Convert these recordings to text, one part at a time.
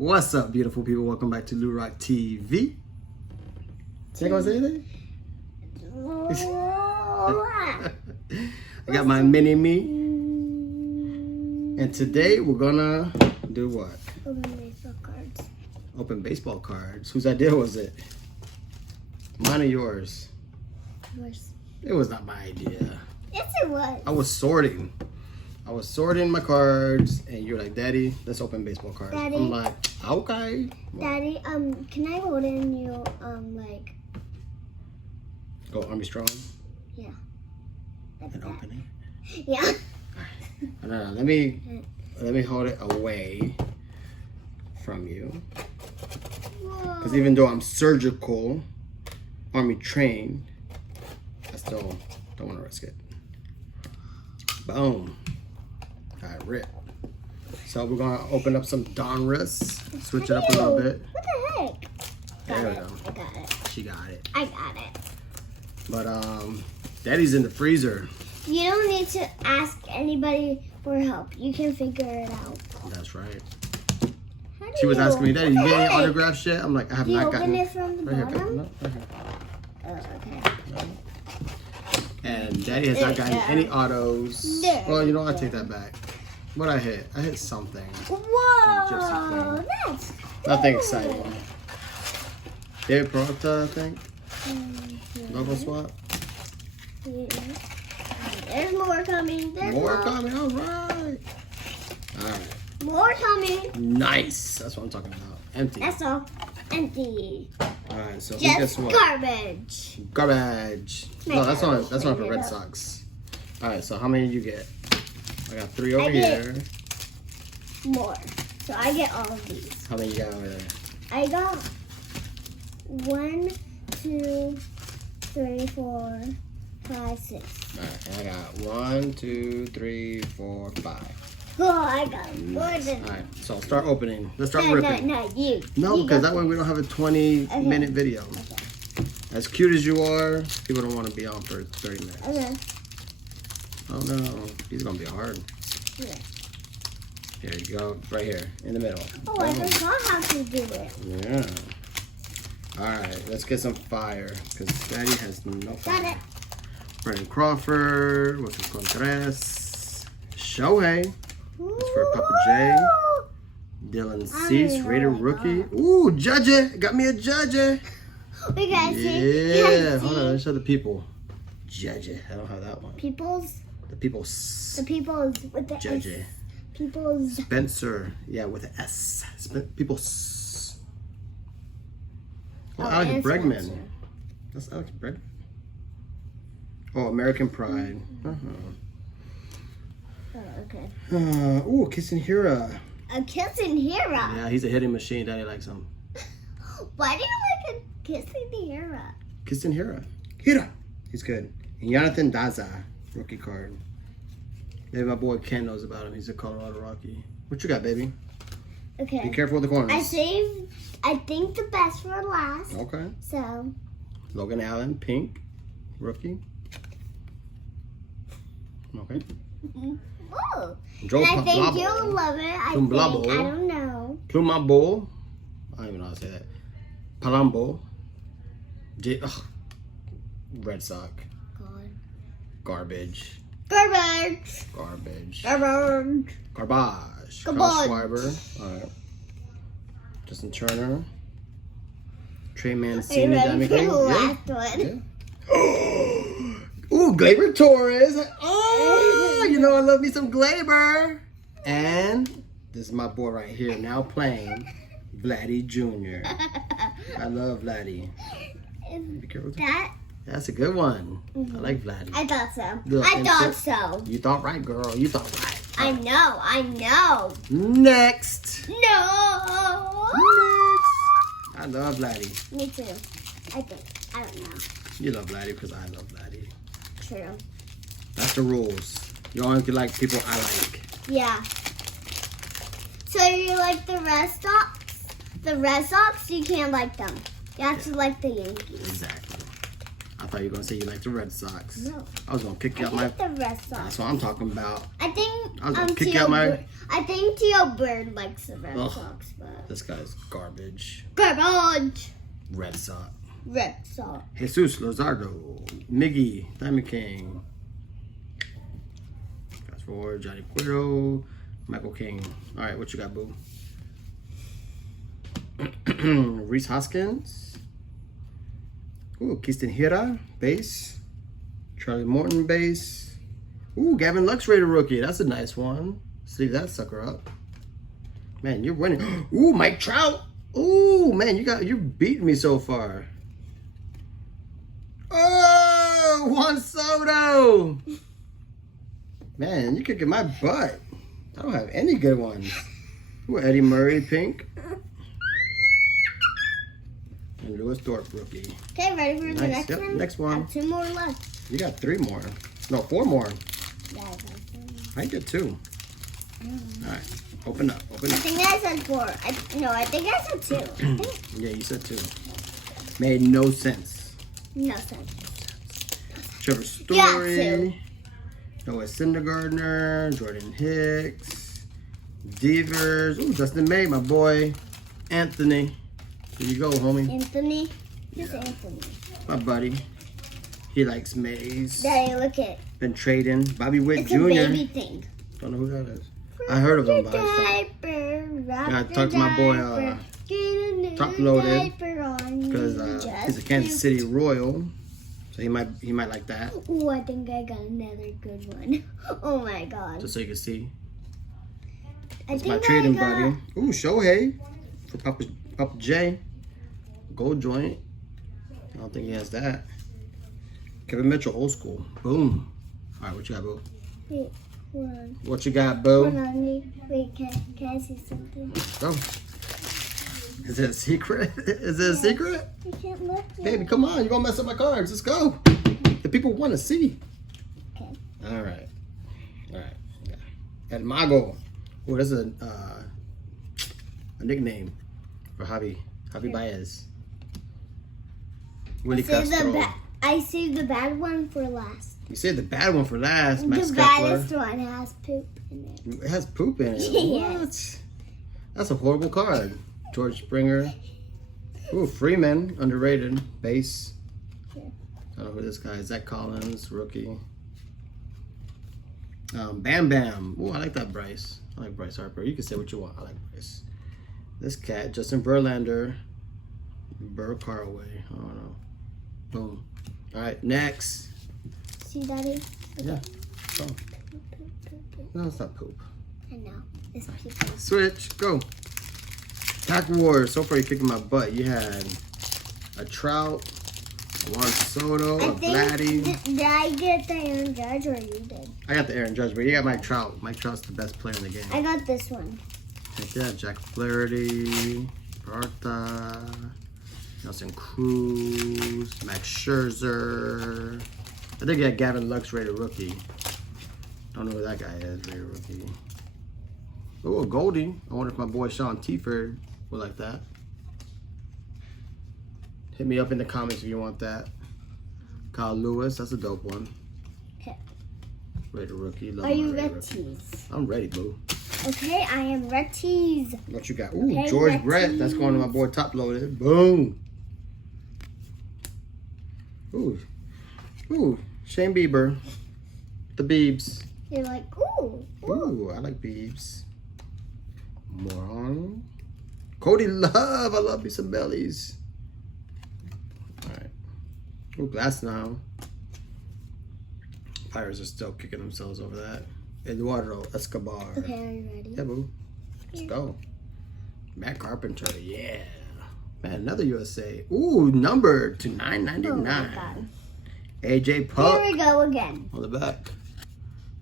What's up, beautiful people? Welcome back to Lou Rock TV. You gonna say anything? I got my mini me. And today we're gonna do what? Open baseball cards. Open baseball cards. Whose idea was it? Mine or yours? Yours. It was not my idea. Yes, it was. I was sorting my cards, and you're like, Daddy, let's open baseball cards. Daddy. I'm like, okay. Daddy, can I hold in you, like... Go Army Strong Yeah. Like and that. open it. Yeah. No, let me hold it away from you. Because even though I'm surgical, Army trained, I still don't want to risk it. Boom. All right, rip. So we're gonna open up some Donruss, switch it up a little bit. What the heck? There we go. I got it. She got it. I got it. But Daddy's in the freezer. You don't need to ask anybody for help. You can figure it out. That's right. How do She was you- asking me, Daddy, you What the get any heck? autographs yet? I'm like, I have Do you not open gotten it from the right bottom? Here, no, right here. Oh, okay. And Daddy has not gotten any autos. There. Well, you know, I take that back. What I hit? I hit something. Whoa, that's Nothing cool. exciting. David Peralta, I think. Logo swap. Yeah. There's more coming. There's More coming. All right. All right. More coming. Nice. That's what I'm talking about. Empty. That's all. Empty. All right. So who Just gets what? garbage. Garbage. No, that's not. That's not for Red Sox. All right. So how many did you get? I got 3 over I get- here. More. So I get all of these. How many you got over there? I got 1, 2, 3, 4, 5, 6. All right. And I got 1, 2, 3, 4, 5. Oh, I got more than All right. So I'll start opening. Let's start no, ripping. no, you. No, You because go that way we don't have a 20-minute video. Okay. As cute as you are, people don't want to be on for 30 minutes. Okay. Oh no, these are gonna be hard. Yeah. Here you go, right here, in the middle. Oh, I forgot how to do it. Yeah. All right, let's get some fire, because Daddy has no fire. Got it. Brandon Crawford, Wilson Contreras, Shohei, that's for Papa J. Dylan Cease, know Raider it. rookie. Ooh, Judge it, got me a Judge it. We gotta see. Yeah, hold on, let's show the people. Judge it, I don't have that one. People's. The people. The people's with the Judge S. it. People's. Spencer, yeah, with an S. People. Oh, Oh, Alex and Bregman. Spencer. That's Alex Bregman. Oh, American Pride. Oh, okay. Ooh, Kissenhira. A kissing hero. Yeah, he's a hitting machine. Daddy likes him. Why do you like a kissing hero? Kissenhira. Hira. He's good. And Jonathan Daza, rookie card. Maybe my boy Ken knows about him. He's a Colorado Rocky. What you got, baby? Okay. Be careful with the corners. I saved, I think, the best for last. Okay. So. Logan Allen, pink, rookie. Okay. Whoa. Joe And I think Blabo. you'll love it. I Blabo. think. I don't know. Plumabo. I don't even know how to say that. Palambo. Red Sox. God. Garbage. Garbage. Garbage. Garbage. Garbage. Kyle Garbage. Schwarber. All right. Justin Turner. Trey Are you Mancini. ready for the Yeah. last one? Ooh, Gleyber Torres. Oh, you know I love me some Gleyber. And this is my boy right here now playing Vladdy Jr. I love Vladdy. Be careful. That. That's a good one. I like Vladdy. I thought so. Look, I thought insert- so. You thought right, girl. You thought right. I know. I know. Next. No. I love Vladdy. Me too. I think. I don't know. You love Vladdy because I love Vladdy. True. That's the rules. You only can like people I like. Yeah. So you like the Red Sox? The Red Sox, you can't like them. You have to like the Yankees. Exactly. I thought you were gonna say you like the Red Sox. No. I was gonna kick you out my. The Red Sox. That's what I'm talking about. I think I was gonna kick you out my. I think Teal Bird likes the Red Ugh. Sox, but This guy's garbage. garbage. Red Sox. Red Sox. Jesus Lozardo, Miggy, Diamond King. Fast forward, Johnny Cueto, Michael King. All right, what you got, boo? Reese Hoskins. Ooh, Keaston Hira, base. Charlie Morton, base. Ooh, Gavin Lux rated rookie. That's a nice one. Sleeve that sucker up. Man, you're winning. Ooh, Mike Trout. Ooh, man, you're beating me so far. Oh, Juan Soto. Man, you're kicking my butt. I don't have any good ones. Ooh, Eddie Murray, pink. And Lewis Thorpe, rookie. Okay, ready for the Nice. next one? Next one. I have 2 more left. You got 3 more. No, 4 more. Yeah, I got 3 more. I get 2. All right, open up. I think I said 4. I think I said 2. I think. Yeah, you said 2. Made no sense. No sense. Trevor Story. Noah Syndergaard, Jordan Hicks, Devers. Ooh, Dustin May, my boy. Anthony. Here you go, homie. Anthony. Who's Anthony? My buddy. He likes Mays. Daddy, look it. Been trading. Bobby Witt It's Jr. a baby thing. Don't know who that is. I heard of him, but I gotta talk to my boy, Top Loaded, because he's a Kansas City Royal, so he might like that. Ooh, I think I got another good one. Oh my god. Just so you can see. I That's think my trading I got... buddy. Ooh, Shohei for Papa J. Gold joint. I don't think he has that. Kevin Mitchell, old school. Boom. All right, what you got, boo? Wait, hold on. What you got, boo? Hold on, wait, can I see something? Go. Is it a secret? Is it a secret? I can't look yet. Baby, come on. You're going to mess up my cards. Let's go. The people want to see. Okay. All right. Yeah. El Mago. Oh, that's a nickname for Javi Baez. Willie Castro. I saved the bad one for last. You saved the bad one for last, Max The Kepler. baddest one has poop in it. It has poop in it. Yes. What? That's a horrible card. George Springer. Ooh, Freeman, underrated. Base. Here. I don't know who this guy is. Zach Collins, rookie. Bam Bam. Ooh, I like that Bryce. I like Bryce Harper. You can say what you want. I like Bryce. This cat, Justin Verlander. Burr Carway. I don't know. Boom. All right, next. See, Daddy? Yeah. Oh. Poop, poop, poop. No, it's not poop. I know. It's people. Switch. Go. Pack Wars. So far, you're kicking my butt. You had a Trout, a Juan Soto, a Vladdy. Did I get the Aaron Judge or you did? I got the Aaron Judge, but you got Mike Trout. Mike Trout's the best player in the game. I got this one. Like that. Jack Flaherty, Bartha, Nelson Cruz, Max Scherzer. I think I got Gavin Lux rated rookie. Don't know who that guy is, rated rookie. Oh, a Goldie. I wonder if my boy Sean Tieford would like that. Hit me up in the comments if you want that. Kyle Lewis, that's a dope one. Okay. Rated rookie. Are you ready? ready? I'm ready, boo. Okay, I am ready. What you got? Ooh, Okay, George ready. Brett. That's going to my boy Top Loaded. Boom. Ooh, Shane Bieber. The Biebs. You're like, ooh. Ooh, I like Biebs. Moron. Cody Love. I love me some bellies. All right. Ooh, Glass now. Pirates are still kicking themselves over that. Eduardo Escobar. Okay, are you ready? Yeah, boo. Let's go. Matt Carpenter. Yeah. Man, another USA. Ooh, numbered to Oh my $9.99. god. AJ Puck Here we go again. on the back.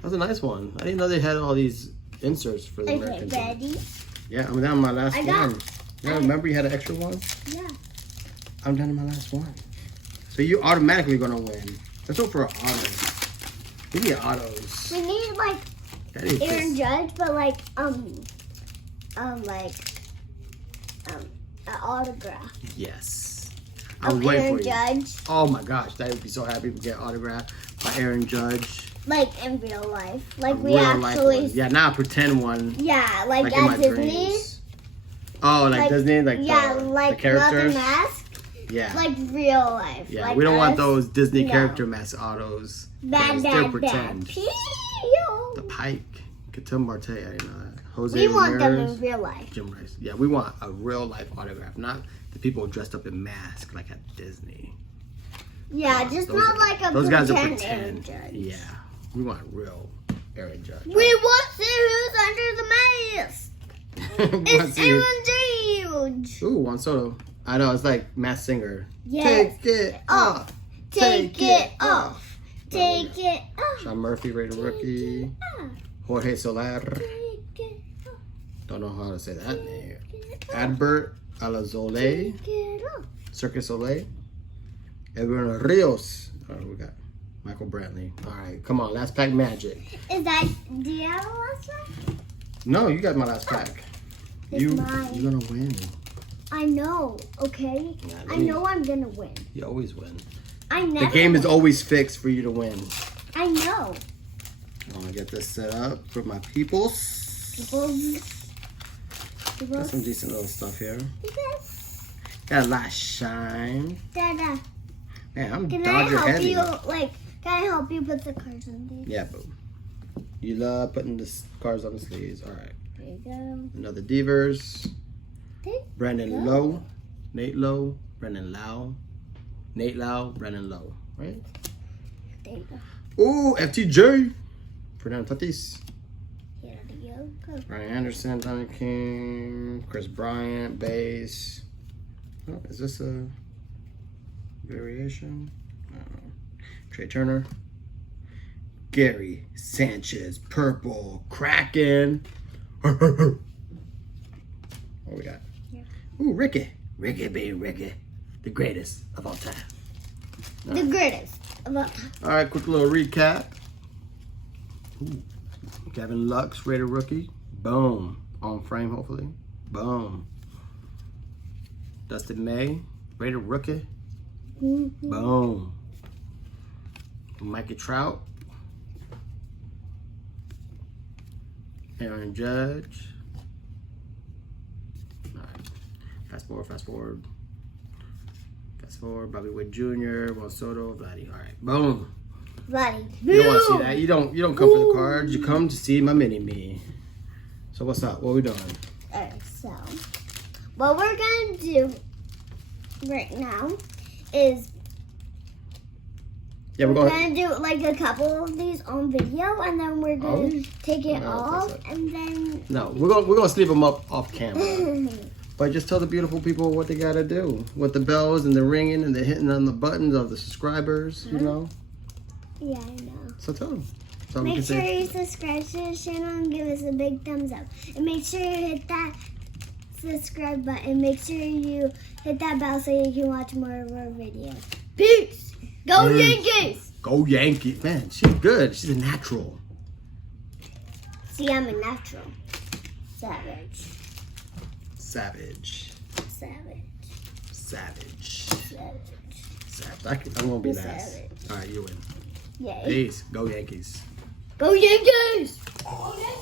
That's a nice one. I didn't know they had all these inserts for the Okay, American team. ready? Yeah, I'm down to my last I got- one. Yeah, remember you had an extra one? Yeah. I'm down to my last one. So you automatically gonna win. Let's go for an auto. Give me autos. We need like That is Aaron just, Judge, but like an autograph. yes. I was of waiting Aaron for you. Judge. Oh my gosh, that would be so happy to get autographed by Aaron Judge. Like in real life. Like we Real life actually. one. Yeah, not a pretend one. Yeah, like Like in my at Disney. dreams. Oh, like Disney? Like yeah, the like characters? not the mask. Yeah. Like real life. Yeah, like we don't want us. those Disney No. character mask autos. Bad, Still bad, pretend. bad. Pew. The Pike. Catil Marte, I didn't know that. Jose We want them Ramirez, in real life. Jim Rice. Yeah, we want a real life autograph, not the people dressed up in masks like at Disney. Yeah, just Those not are- like a those guys are pretend pretend. Aaron Judge. Yeah, we want real Aaron Judge. We want to see who's under the mask. It's Aaron Judge. Ooh, Juan Soto. I know, it's like Masked Singer. Yes. Take it off. Take it off. Take it off. Sean Murphy, rated rookie. Jorge Soler. Take it off. Don't know how to say that name. Adbert Alazole. Take it off. Circus Soleil. Edwin Rios. All right, we got Michael Brantley. All right, come on, last pack magic. Is that, do you have a last one? No, you got my last pack. It's You're mine. gonna win. I know, okay? Yeah, I know I'm gonna win. You always win. I never The game is win. always fixed for you to win. I know. I'm gonna get this set up for my peoples. Got some decent little stuff here. Got a lot of shine. Dada, Man, I'm can I Dodger help heavy. you, can I help you put the cards on these? Yeah, boo. You love putting the cards on the sleeves. All right. There you go. Another Devers. There Brandon go. Lowe. Nate Lowe. Brendan Lau. Nate Lau. Brendan Lowe. Right? There you go. Ooh, FTJ. Fernando Tatis. Here you go. Ryan Anderson. Donnie King. Chris Bryant. Base. Oh, is this a variation? I don't know. Trey Turner. Gary Sanchez. Purple. Kraken. What we got? Yeah. Ooh, Ricky. Ricky, baby, Ricky. The greatest of all time. The greatest. All right, quick little recap. Ooh. Gavin Lux, rated rookie. Boom. On frame, hopefully. Boom. Dustin May, rated rookie. Boom. Mikey Trout. Aaron Judge. All right. Fast forward, fast forward. Fast forward. Bobby Witt Jr., Juan Soto, Vladdy. All right. Boom. Buddy. You don't want to see that. You don't come for the cards. You come to see my mini-me. So what's up? What we doing? Alright, so what we're gonna do right now is Yeah, we're we're going. gonna do like a couple of these on video, and then we're gonna Oh. take it No, off, that's and then No, we're gonna sleep them up off camera. But just tell the beautiful people what they gotta do with the bells and the ringing and the hitting on the buttons of the subscribers. You know. yeah, I know. So tell them. So we Make can sure say. you subscribe to the channel and give us a big thumbs up, and make sure you hit that subscribe button. Make sure you hit that bell so you can watch more of our videos. Peace. Go Peace. Yankees. Go Yankees, man. She's good. She's a natural. See, I'm a natural. Savage. Savage. Savage. Savage. Savage. Savage. I'm gonna be You're last. savage. All right, you win. Yay. Peace. Go Yankees. Go Yankees! Go Yankees!